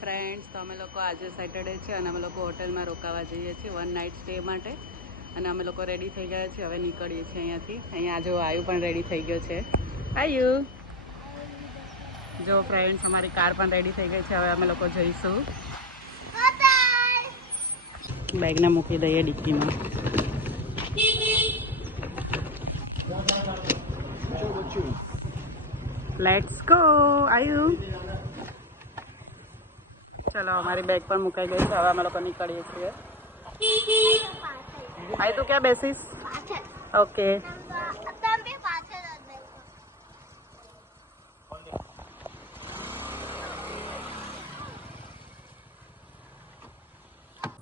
Friends, તો અમે લોકો આજે સેટરડે છે અને અમે લોકો હોટલમાં રોકાવા જઈએ છીએ 1 નાઇટ સ્ટે માટે. અને અમે લોકો રેડી થઈ ગયા છીએ, હવે નીકળીએ છીએ અહીંયાથી. અહીંયા જો આયુ પણ રેડી થઈ ગયો છે. આયુ જો ફ્રેન્ડ્સ, અમારી કાર પણ રેડી થઈ ગઈ છે. હવે અમે લોકો જઈશું. બેગને મૂકી દઈએ ડિક્કીમાં. લેટ્સ ગો આયુ. ચલો, અમારી બેગ પણ મુકાઈ ગઈ છે. હવે અમે લોકો નીકળીએ છીએ. આયુ તું ક્યાં બેસીશ? ઓકે.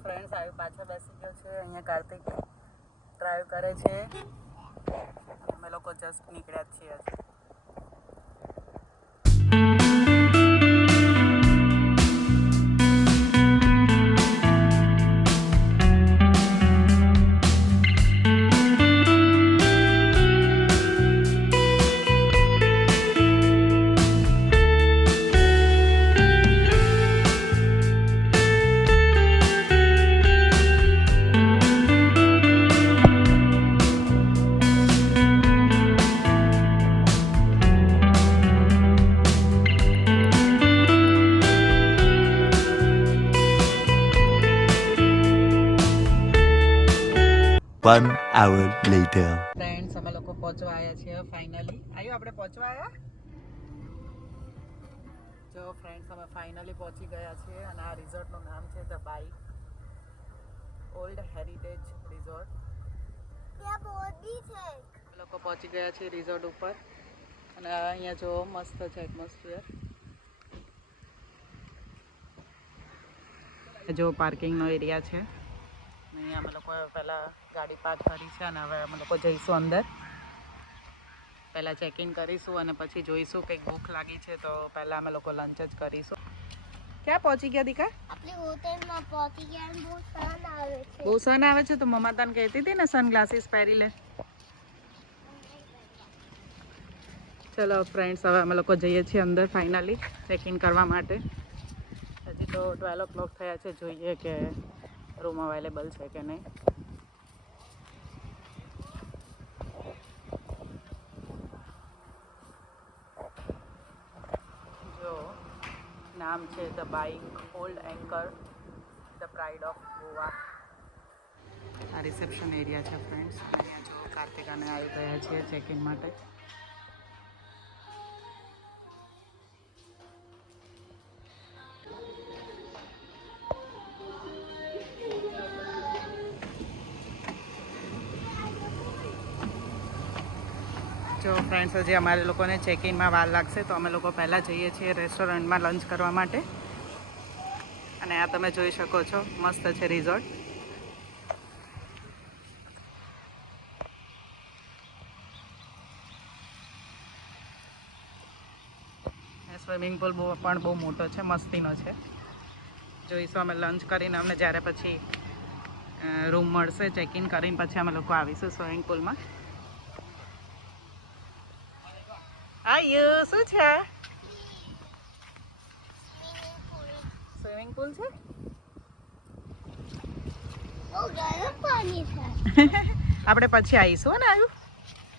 ફ્રેન્ડ્સ, આયુ પાછળ બેસી ગયો છે. અહીંયા કાર્તિક ડ્રાઈવ કરે છે અને અમે લોકો જસ્ટ નીકળ્યા જ છીએ. 1 hour later. ફ્રેન્ડ્સ, અમે લોકો પહોંચવા આવ્યા છીએ ફાઇનલી. આયુ આપણે પહોંચવા આવ્યા? જો ફ્રેન્ડ્સ, અમે ફાઇનલી પહોંચી ગયા છીએ અને આ રિઝોર્ટનું નામ છે the Byke old heritage resort. અમે લોકો પહોંચી ગયા છીએ રિઝોર્ટ ઉપર અને અહીંયા જો મસ્ત છે એટમોસ્ફિયર. જો પાર્કિંગનો એરિયા છે. અહીંયા અમે લોકો પહેલાં ગાડી પાર્ક કરી છે અને હવે અમે લોકો જઈશું અંદર. પહેલાં ચેક ઇન કરીશું અને પછી જોઈશું કંઈક ભૂખ લાગી છે તો પહેલાં અમે લોકો લંચ જ કરીશું. ક્યાં પહોંચી ગયા દીકા? આપણી હોટલમાં પહોંચી ગયા અને બહુ સન આવે છે. બહુ સન આવે છે તો મમ્મા તને કહેતી હતી ને સન ગ્લાસીસ પહેરી લે. ચલો ફ્રેન્ડ્સ, હવે અમે લોકો જઈએ છીએ અંદર ફાઇનલી ચેક ઇન કરવા માટે. હજી તો 12 o'clock થયા છે. જોઈએ કે રૂમ અવેલેબલ છે કે નહીં. જો નામ છે the Byke old anchor the pride of Goa. આ રિસેપ્શન એરિયા છે ફ્રેન્ડ્સ. અહીંયા જો કાર્તિક અને આવી ગયા છીએ ચેક ઇન માટે. જો ફ્રેન્ડ્સ, હજી અમારે લોકોને ચેક ઇનમાં વાર લાગશે તો અમે લોકો પહેલાં જઈએ છીએ રેસ્ટોરન્ટમાં લંચ કરવા માટે. અને આ તમે જોઈ શકો છો, મસ્ત છે રિઝોર્ટ. સ્વિમિંગ પુલ પણ બહુ મોટો છે, મસ્તીનો છે. જોઈશું અમે લંચ કરીને. અમને જ્યારે પછી રૂમ મળશે ચેક ઇન કરીને પછી અમે લોકો આવીશું સ્વિમિંગ પુલમાં. આયુ શું છે? સ્વિમિંગ પુલ છે. બહુ ગરમ પાણી છે. આપણે પછી આવીશું ને આયુ?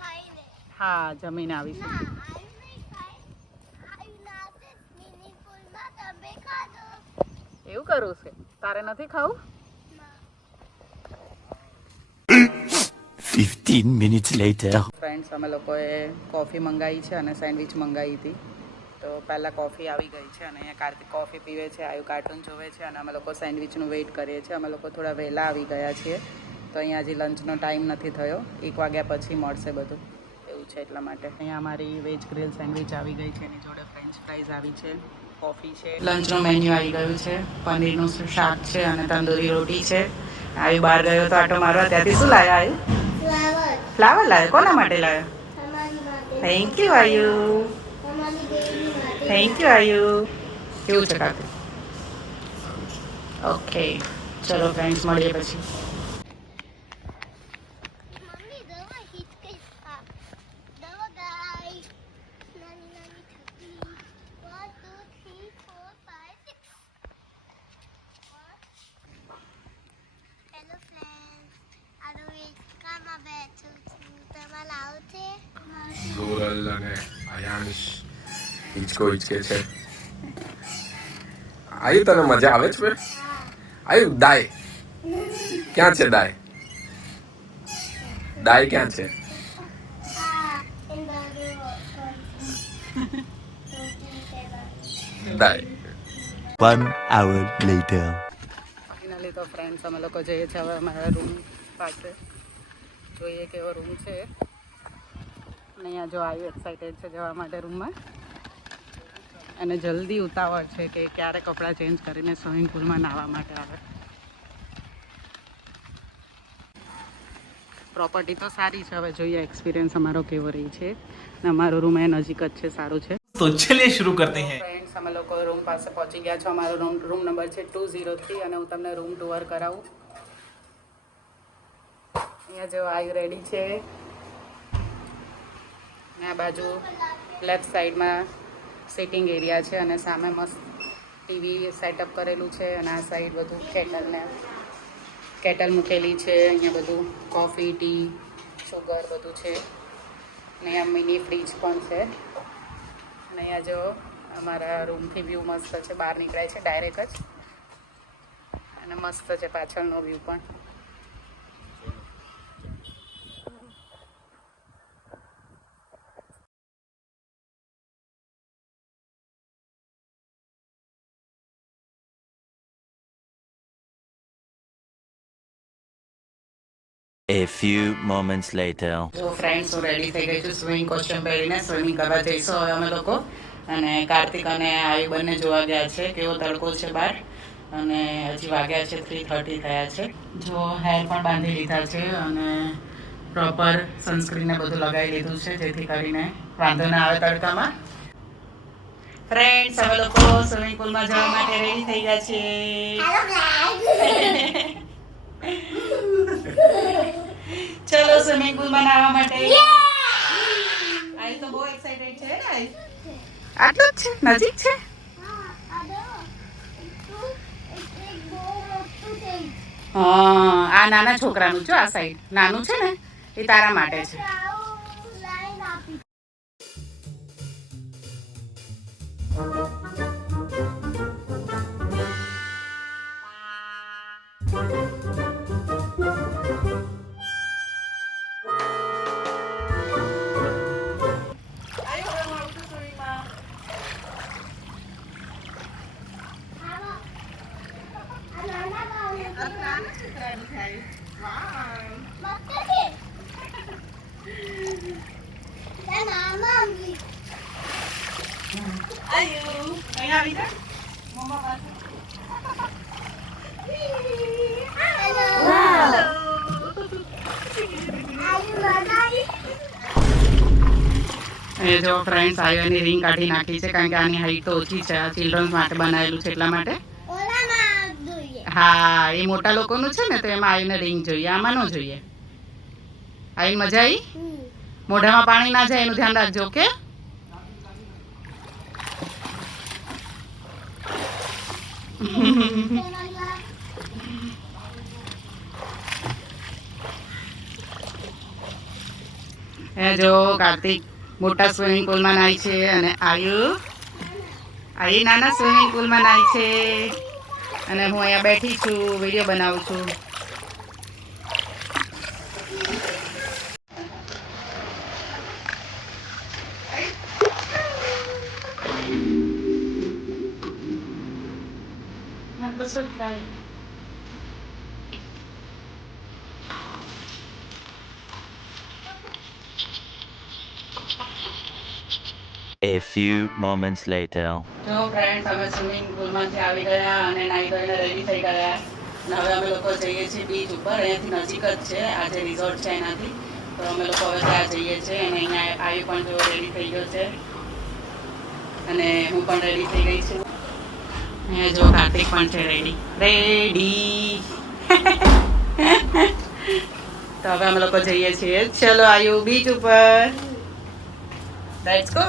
ખાઈને. હા, જમીને આવીશું. ના, આયુ નહીં ખાય. આયુ નાતે સ્વિમિંગ પુલમાં તમે ખાધો. એવું કરવું છે? તારે નથી ખાવું? ના. 15 minutes later. ફ્રેન્ડ્સ, અમે લોકોએ કોફી મંગાવી છે અને સેન્ડવિચ મંગાવી હતી. તો પહેલાં કોફી આવી ગઈ છે અને અહીંયા કાર્તિક કોફી પીવે છે, આયુ કાર્ટૂન જોવે છે અને અમે લોકો સેન્ડવિચનું વેઇટ કરીએ છીએ. અમે લોકો થોડા વહેલા આવી ગયા છીએ તો અહીંયા હજી લંચનો ટાઈમ નથી થયો. 1 વાગ્યા પછી મળશે બધું, એવું છે એટલા માટે. અહીંયા અમારી વેજ ગ્રીલ સેન્ડવિચ આવી ગઈ છે. એની જોડે ફ્રેન્ચ ફ્રાઈઝ આવી છે, કોફી છે. લંચનું મેન્યુ આવી ગયું છે. પનીરનું શાક છે અને તંદૂરી રોટી છે. આયુ બહાર ગયો તો આટો મારવા. ત્યાંથી શું લાવ્યા આયુ? ફ્લાવર. ફ્લાવર લાવ્યો? કોના માટે લાવ્યો? તમારી માટે. થેન્ક યુ આયુ. તમારી બેબી માટે. થેન્ક યુ આયુ. કેવું છે કાર્તિક? ઓકે, ચલો ફ્રેન્ડ્સ, મળીએ પછી. મમ્મી દવા હિચકે ખા. દવા ગાય. નાની નાની થકલી. 1 2 3 4 5 6. અને આયાંશ હિંચકો હિંચકે છે. આયુ તને મજા આવે છે? આયુ દાય ક્યાં છે? દાય દાય ક્યાં છે? in the દાય. 1 hour later. Finally તો ફ્રેન્ડ્સ અમે લોકો જઈએ છીએ હવે અમારા રૂમ પાસે. જોઈએ કેવો રૂમ છે. અને અહીંયા જો આવ્યું એક્સાઇટેડ છે જવા માટે રૂમમાં. અને જલ્દી ઉતાવળ છે કે ક્યારે કપડાં ચેન્જ કરીને સ્વિમિંગ પુલમાં નાહવા માટે આવે. પ્રોપર્ટી તો સારી છે, હવે જોઈએ એક્સપિરિયન્સ અમારો કેવો રહી છે. અને અમારો રૂમ એ નજીક જ છે, સારું છે. तो चलिए शुरू करते हैं. ફ્રેન્ડ્સ અમે લોકો રૂમ પાસે પહોંચી ગયા છો. અમારો રૂમ નંબર છે 203 અને હું તમને રૂમ ટુઅર કરાવું. અહીંયા જો આયુ રેડી છે. અને આ બાજુ લેફ્ટ સાઈડમાં સિટિંગ એરિયા છે અને સામે મસ્ત ટીવી સેટઅપ કરેલું છે. અને આ સાઈડ બધું કેટલ મૂકેલી છે. અહીંયા બધું કોફી, ટી, સુગર બધું છે. અને અહીંયા મિની ફ્રીજ પણ છે. અને અહીંયા જો અમારા રૂમથી વ્યૂ મસ્ત છે, બહાર નીકળાય છે ડાયરેક્ટ જ. અને મસ્ત છે પાછળનો વ્યૂ પણ. A few moments later. જો ફ્રેન્ડ્સ હું રેડી થઈ ગઈ છું સ્વિમિંગ કોસ્ટ્યુમ પહેરીને. સ્વિમિંગ કરવા જઈશું હવે અમે લોકો. અને કાર્તિક અને આયુ બંને જોવા ગયા છે કેવો તડકો છે બહાર. અને હજી વાગ્યા છે 3:30 થયા છે. જો હેર પણ બાંધી લીધા છે અને પ્રોપર સનસ્ક્રીન ને બધું લગાવી લીધું છે જેથી કરીને વાંધો ના આવે તડકામાં. ફ્રેન્ડ્સ અમે લોકો સ્વિમિંગ પુલમાં જવા માટે રેડી થઈ ગયા છે. ચલો સ્વિમિંગ પુલમાં નાહવા માટે. આયુ તો બહુ એક્સાઇટેડ છે ને. આયુ આટલું જ છે, નજીક છે. હા આ નાના છોકરાનું જો આ સાઈડ નાનું છે ને એ તારા માટે છે. એ જો ફ્રેન્ડ્સ આયુ એની રિંગ કાઢી નાખી છે કારણ કે આની હાઈટ તો ઓછી છે. આ ચિલ્ડ્રન્સ માટે બનાવેલું છે એટલા માટે. હા એ મોટા લોકોનું છે ને તો એમાં આયુને રિંગ જોઈએ, આમાં ન જોઈએ. આયુ મજા આવી? મોઢામાં પાણી ના જાય એનું ધ્યાન રાખજો. ઓકે એ જો કાર્તિક મોટા સ્વિમિંગ પુલમાં નાય છે અને આયુ નાના સ્વિમિંગ પુલમાં નાય છે. અને હું અહીંયા બેઠી છું, વિડીયો બનાવું છું. A few moments later. જો ફ્રેન્ડ્સ અમે સ્વિમિંગ પુલમાંથી આવી ગયા અને નાહી ધોઈને રેડી થઈ ગયા. અને હવે અમે લોકો જઈએ છીએ બીચ ઉપર. અહીંયાથી નજીક જ છે આ જે રિઝોર્ટ છે એનાથી. તો અમે લોકો હવે ત્યાં જઈએ છીએ. અને અહીંયા આયુ પણ જો રેડી થઈ ગયો છે અને હું પણ રેડી થઈ ગઈ છું. અહીંયા જો કાર્તિક પણ છે રેડી. તો હવે અમે લોકો જઈએ છીએ. ચલો આયુ બીચ ઉપર. Let's go.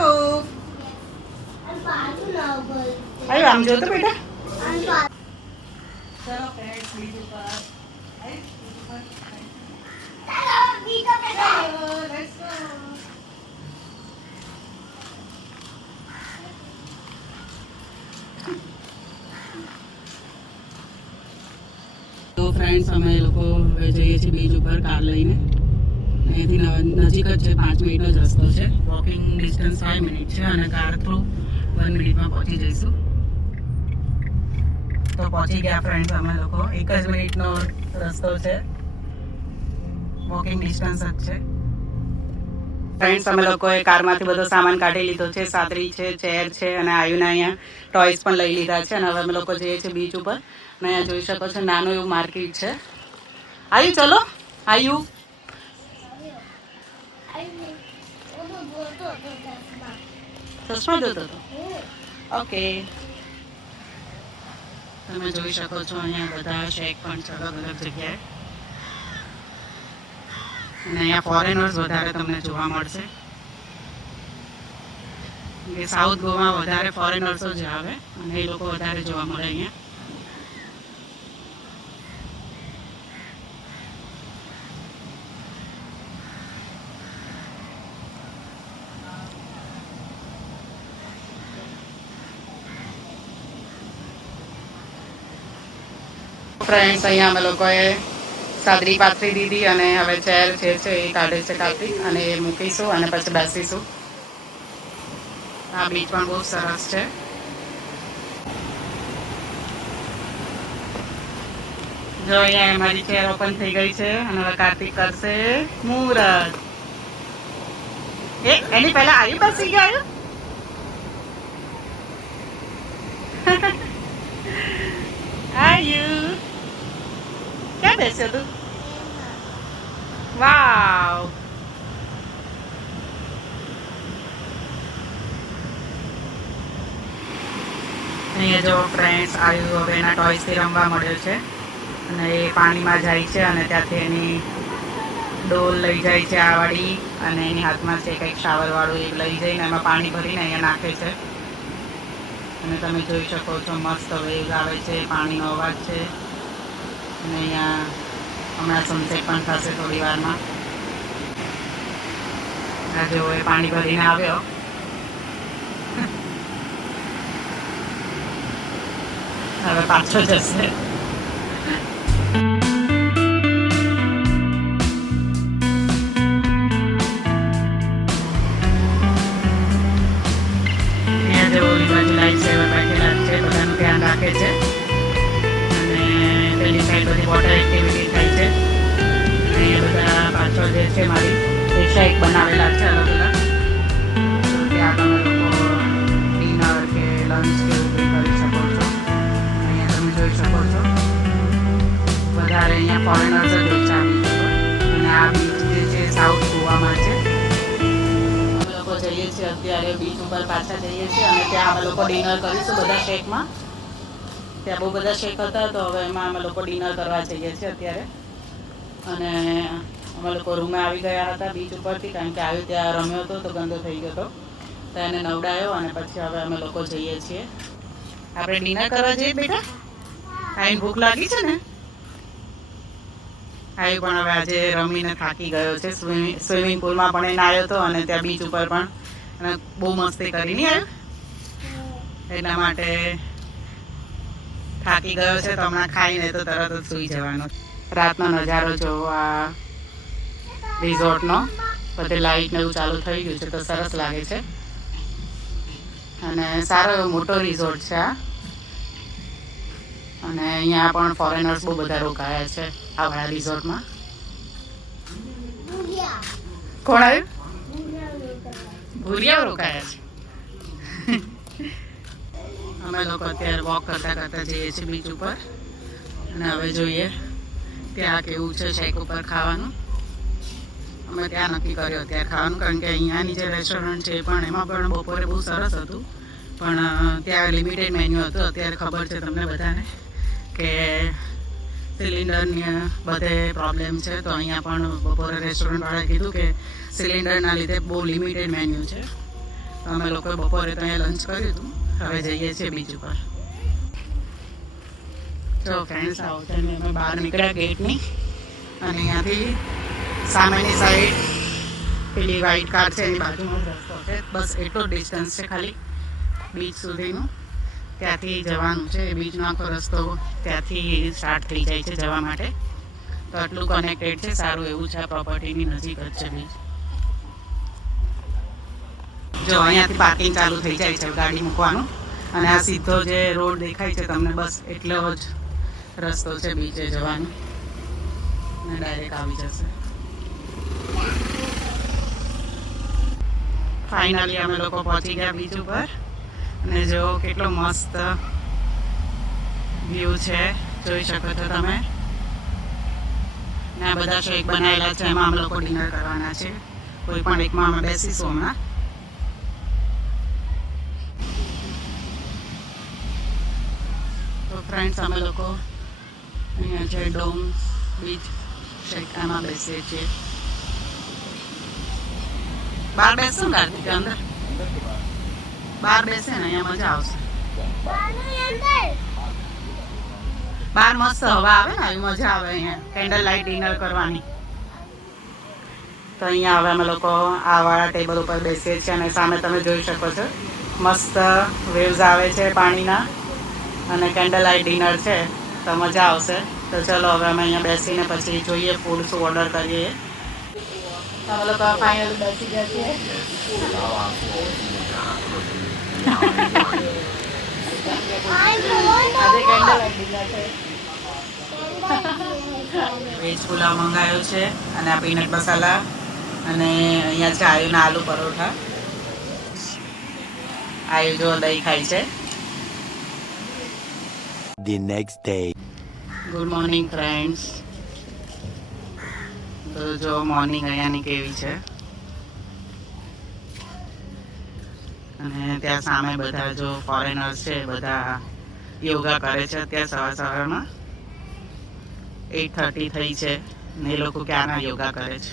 આયુ આમ જો તો બેટા. ચલો ફ્રેન્ડ્સ બીચ ઉપર. Let's go. ફ્રેન્ડ્સ અમે લોકો હવે જઈએ છીએ બીચ ઉપર કાર લઈને. અહીંયાથી નજીક જ છે, 5 મિનિટનો જ રસ્તો છે. વોકિંગ ડિસ્ટન્સ 5 મિનિટ છે અને કાર થ્રુ 1 મિનિટમાં પહોંચી જઈશું. તો પહોંચી ગયા ફ્રેન્ડ્સ અમે લોકો. 1 જ મિનિટનો રસ્તો છે, વોકિંગ ડિસ્ટન્સ જ છે. ફ્રેન્ડ્સ અમે લોકોએ કારમાંથી બધો સામાન કાઢી લીધો છે. સાદરી છે, ચેર છે અને આયુના અહીંયા ટોયસ પણ લઈ લીધા છે. અને હવે અમે લોકો જઈએ છીએ બીચ ઉપર. અને અહીંયા જોઈ શકો છો નાનું એવું માર્કેટ છે. આયુ ચલો, આયુ ચશ્મા જોતો હતો. ઓકે, તમે જોઈ શકો છો અહીંયા બધા શેક પણ છે અલગ અલગ જગ્યાએ. અને અહીંયા ફોરેનર્સ વધારે તમને જોવા મળશે. કે સાઉથ ગોવામાં વધારે ફોરેનર્સો જ આવે અને એ લોકો વધારે જોવા મળે અહીંયા. ફ્રેન્ડ્સ અહીંયા અમે લોકોએ સાદરી પાથરી દીધી અને હવે ચેર જે છે એ કાઢે છે કાપી અને એ મૂકીશું અને પછી બેસીશું. આ બીચ પણ બહુ સરસ છે. જો અહીંયા અમારી ચેર ઓપન થઈ ગઈ છે અને હવે કાર્તિક કરશે મુહૂર્ત. એની પહેલા આયુ બેસી ગયું. આયુ ક્યાં બેસ્યો તું? વાવ, અહીંયા જો ફ્રેન્ડ્સ આયુ હવે એના ટોયસથી રમવા મળ્યો છે અને એ પાણીમાં જાય છે અને ત્યાંથી એની ડોલ લઈ જાય છે આ વાળી અને એની હાથમાં છે કંઈક શાવર વાળું એ લઈ જઈને એમાં પાણી ભરીને અહીંયા નાખે છે. અને તમે જોઈ શકો છો મસ્ત વેવ આવે છે, પાણીનો અવાજ છે. અને અહીંયા હમણાં સનસેટ પણ થશે થોડી વારમાં. આ જો એ પાણી ભરીને આવ્યો. હવે પાછો જશે. અહીંયા જો ઓલી બાજુ લાઈફ સેવર રાખેલા છે, બધાનું ધ્યાન રાખે છે. અને પેલી સાઈડ બધી વોટર એક્ટિવિટી થાય છે. અહીંયા બધા પાછળ જે છે મારી શેક બનાવેલા છે અલગ અલગ. તો ત્યાં તમે લોકો ડિનર કે લંચ કે એવું કંઈ કરી શકો છો. અહીંયા તમે જોઈ શકો છો વધારે અહીંયા ફોરેનર્સ જ ઓછા આવી શકો. અને આ બીચ જે છે સાઉથ ગોવામાં છે. અમે લોકો જઈએ છીએ અત્યારે બીચ ઉપર પાછા જઈએ છીએ અને ત્યાં અમે લોકો ડિનર કરીશું બધા શેકમાં. ત્યાં બહુ બધા શેક હતા તો હવે એમાં અમે લોકો ડિનર કરવા જઈએ છીએ અત્યારે. અને અમે લોકો રૂમે આવી ગયા હતા બીચ ઉપરથી, કારણ કે આવ્યું ત્યાં રમ્યો હતો તો ગંદો થઈ ગયો હતો તો એને નવડાયો અને પછી હવે અમે લોકો જઈએ છીએ. આપણે ડિનર કરવા જઈએ બેટા? આઈને ભૂખ લાગી છે ને? આયુ પણ હવે આજે રમીને થાકી ગયો છે. સ્વિમિંગ પુલમાં પણ એને આવ્યો હતો અને ત્યાં બીચ ઉપર પણ અને બહુ મસ્તી કરી નહીં આવ્યો, એટલા માટે થાકી ગયો છે. તો હમણાં ખાઈને તો તરત જ સૂઈ જવાનો. રાતનો નજારો જોવો આ રિઝોર્ટનો. બધે લાઇટ ને એવું ચાલુ થઈ ગયું છે તો સરસ લાગે છે. અને સારો એવો મોટો રિઝોર્ટ છે આ. અને અહીંયા પણ ફોરેનર્સ બહુ બધા રોકાયા છે આ વાળા રિઝોર્ટમાં. કોણ આવ્યું? ભૂરિયા રોકાયા છે. અમે લોકો અત્યારે વોક કરતા કરતા જઈએ છીએ બીચ ઉપર અને હવે જોઈએ ત્યાં કેવું છે શેક ઉપર ખાવાનું. અમે ત્યાં નક્કી કર્યો અત્યારે ખાવાનું, કારણ કે અહીંયાની જે રેસ્ટોરન્ટ છે પણ એમાં પણ બપોરે બહુ સરસ હતું પણ ત્યાં લિમિટેડ મેન્યુ હતું. અત્યારે ખબર છે તમને બધાને કે સિલિન્ડરની બધે પ્રોબ્લેમ છે તો અહીંયા પણ બપોરે રેસ્ટોરન્ટવાળાએ કીધું કે સિલિન્ડરના લીધે બહુ લિમિટેડ મેન્યુ છે. તો અમે લોકોએ બપોરે તો અહીંયા લંચ કર્યું હતું. હવે જઈએ છીએ બીચ ઉપર. જો ફ્રેન્ડ્સ આવો તમે અમે બહાર નીકળ્યા ગેટની અને અહીંયાથી સામેની સાઈડ પેલી વ્હાઈટ કાર છે એની બાજુનો રસ્તો છે. બસ એટલો ડિસ્ટન્સ છે ખાલી બીચ સુધીનું. ત્યાંથી જવાનું છે. બીચનો આખો રસ્તો ત્યાંથી સ્ટાર્ટ થઈ જાય છે જવા માટે. તો આટલું કનેક્ટેડ છે, સારું એવું છે. આ પ્રોપર્ટીની નજીક જ છે બીચ. જો અહીંયાથી પાર્કિંગ ચાલુ થઈ જાય છે ગાડી મૂકવાનું, અને આ સીધો જે રોડ દેખાય છે તમને, બસ એટલો જ રસ્તો છે બીચે જવાનો, અને ડાયરેક્ટ આવી જશે. ફાઇનલી અમે લોકો પહોંચી ગયા બીચ ઉપર, અને જો કેટલો મસ્ત વ્યૂ છે, જોઈ શકો છો તમે. ને આ બધા શેક બનાવેલા છે, એમાં અમે લોકો ડિનર કરવાના છે. કોઈ પણ એકમાં અમે બેસીશું હમણાં. તો ફ્રેન્ડ્સ, અમે લોકો અહીંયા છે ડોમ બીચ શેક, એમાં બેસીએ છીએ. બહાર બેસશું કાર્તિક? અંદર બહાર બેસે ને અહીંયા મજા આવશે. બહાર મસ્ત હવા આવે ને, આવી મજા આવે અહીંયા કેન્ડલ લાઇટ ડિનર કરવાની. તો અહીંયા હવે અમે લોકો આ વાળા ટેબલ ઉપર બેસીએ છીએ, અને સામે તમે જોઈ શકો છો મસ્ત વેવ્સ આવે છે પાણીના, અને કેન્ડલ લાઇટ ડિનર છે, તો મજા આવશે. તો ચલો હવે અમે અહીંયા બેસીને પછી જોઈએ ફૂડ શું ઓર્ડર કરીએ. અમે લોકો ફાઇનલ બેસી ગયા છીએ. આજે કેન્ડલ લાઇટ ડિનર છે. વેજ પુલાવ મંગાવ્યો છે, અને આ પીનટ મસાલા, અને અહીંયા છે આયુના આલુ પરોઠા. આયુ જો દહીં ખાય છે. The next day. Good morning friends. તો જો મોર્નિંગ અહીંયાની કેવી છે, અને ત્યાં સામે બધા જો ફોરેનર્સ છે, બધા યોગા કરે છે અત્યારે સવારમાં. 8:30 થઈ છે ને એ લોકો ક્યાંના યોગા કરે છે.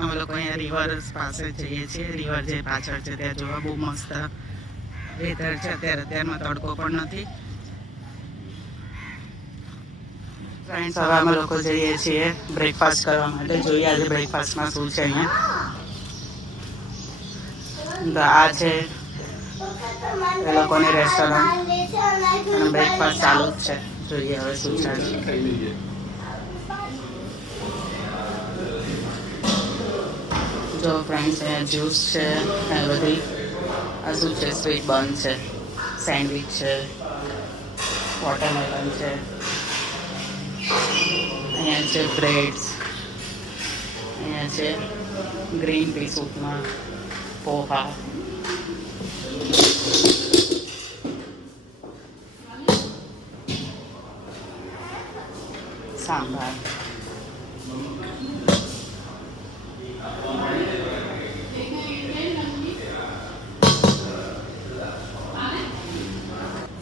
અમે લોકો અહીંયા રિવર પાસે જઈએ છીએ. રિવર જે પાછળ છે ત્યાં જોવા બહુ મસ્ત વેધર છે અત્યારમાં તડકો પણ નથી. ફ્રેન્ડ્સ, હવે અમે લોકો જઈએ છીએ બ્રેકફાસ્ટ કરવા માટે. જોઈએ આજે બ્રેકફાસ્ટમાં શું છે અહીંયા. તો આ છે એ લોકોની રેસ્ટોરન્ટ, અને બ્રેકફાસ્ટ ચાલુ જ છે. જોઈએ હવે શું છે. જો ફ્રેન્ડ્સ, અહીંયા જ્યુસ છે, એ બધી. આ શું છે? સ્વીટ બન છે, સેન્ડવિચ છે, વોટરમેલન છે, અહીંયા છે બ્રેડ્સ, અહીંયા છે ગ્રીન પીસ ઉપમા, પોહા, સાંભાર.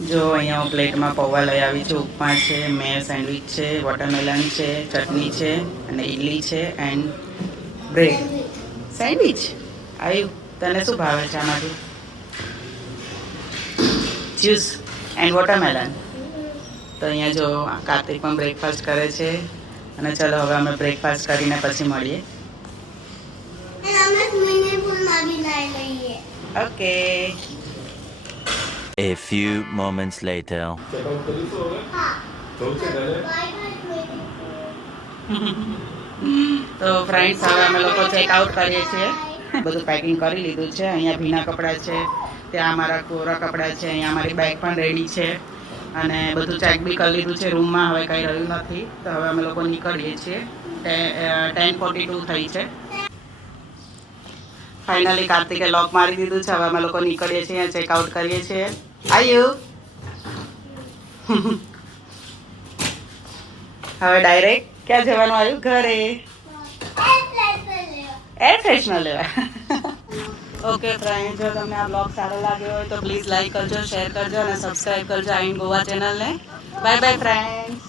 જો અહીંયા હું પ્લેટમાં પૌવા લઈ આવી છું. ઉપમા છે, મેં સેન્ડવિચ છે, વોટરમેલન છે, ચટણી છે, અને ઇડલી છે, એન્ડ બ્રેડ. સેન્ડવિચ આવ્યું. તને શું ભાવે છે આમાંથી? Juice and watermelon. તો અહીંયા જો કાર્તિક પણ બ્રેકફાસ્ટ કરે છે, અને ચલો હવે અમે બ્રેકફાસ્ટ કરીને પછી મળીએ. Okay. A few moments later. તો ફ્રેન્ડ્સ, હવે અમે લોકો ચેકઆઉટ કરીએ છીએ. બધું પેકિંગ કરી લીધું છે. અહીંયા ભીના કપડાં છે, ત્યાં અમારા કોરા કપડાં છે, અહીંયા અમારી બેગ પણ રેડી છે, અને બધું ચેક બી કરી લીધું છે રૂમમાં. હવે કંઈ રહ્યું નથી, તો હવે અમે લોકો નીકળીએ છીએ. 10:42 થઈ છે. ફાઇનલી કાર્તિકે લોક મારી દીધું છે. હવે અમે લોકો નીકળીએ છીએ, ચેકઆઉટ કરીએ છીએ. આયુ હવે ડાયરેક્ટ ક્યાં જવાનું આવ્યું? ઘરે. એર ફ્રેશનર લેવા. ઓકે ફ્રેન્ડ, જો તમને આ બ્લોગ સારો લાગ્યો હોય તો પ્લીઝ લાઈક કરજો, શેર કરજો, અને સબસ્ક્રાઈબ કરજો આઈન ગોવા ચેનલને. Bye bye friends.